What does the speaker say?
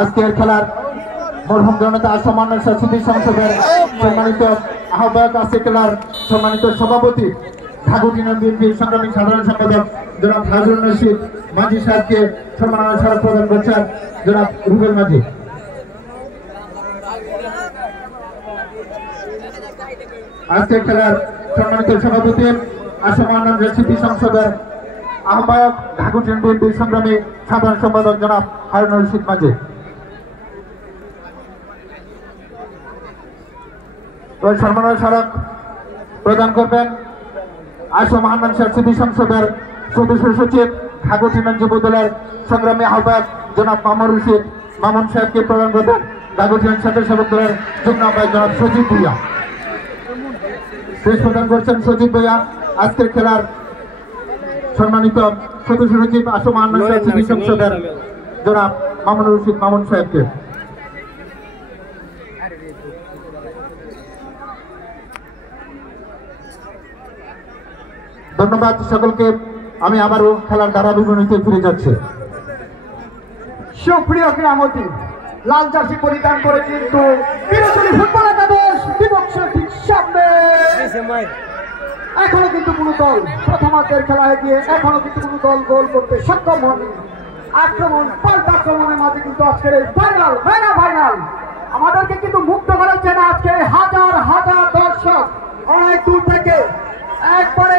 আজকের খেলার মরহুম জনতা সম্মানের স্মৃতি সংসদের সম্মানিত আহ্বায়ক, আজকের খেলার সম্মানিত সভাপতি ঢাকুর ইউনিয়ন বিএনপির সংগ্রামী সাধারণ সম্পাদক জনাব হাজরুল রশিদ মাঝি সাহেবকে সম্মাননা স্মারক প্রদান করছেন জনাব রুবেল মাঝি। আজকের খেলার সম্মানিত সভাপতি আসাম স্মৃতি সংসদের আহ্বায়ক ঢাকুর ইউনিয়ন বিএনপির সংগ্রামী সাধারণ সম্পাদক জনাব হারুন রশিদ মাঝি। সম্মাননা স্মারক প্রদান করবেন আসাম স্মৃতি সংসদের সদস্য সচিব ঢাকুর ইউনিয়ন যুব দলের সংগ্রামী আহ্বায়ক জনাব মামুন রশিদ মামুন সাহেবকে প্রদান করবেন ঢাকুর ইউনিয়ন স্বেচ্ছাসেবক দলের যুগ্ম আহ্বায়ক জনাব সচিব ভূঁইয়া। শেষ প্রদান করছেন সচিব ভূঁইয়া। আজকের খেলার সম্মানিত সদস্য সচিব আসাম স্মৃতি সংসদের জনাব মামুন রশিদ মামুন সাহেবকে। ধন্যবাদ সকলকে। আমি আবারও খেলার ধারাবিবরণীতে ফিরে যাচ্ছি। সুপ্রিয় ক্রীড়ামন্ত্রী লাল জার্সি পরিধান করে কিন্তু বিরোধী ফুটবল একাদশ বিপক্ষের ঠিক সামনে। এখনো কিন্তু কোনো দল প্রথমার্ধের খেলায় গিয়ে এখনো কিন্তু কোনো দল গোল করতে সক্ষম হয়নি। আক্রমণ পাল্টা আক্রমণের মাঝে কিন্তু আজকের এই ফাইনাল আমাদেরকে কিন্তু মুক্ত করেছেন আজকে হাজার হাজার দর্শক অনেক দূর থেকে একবারে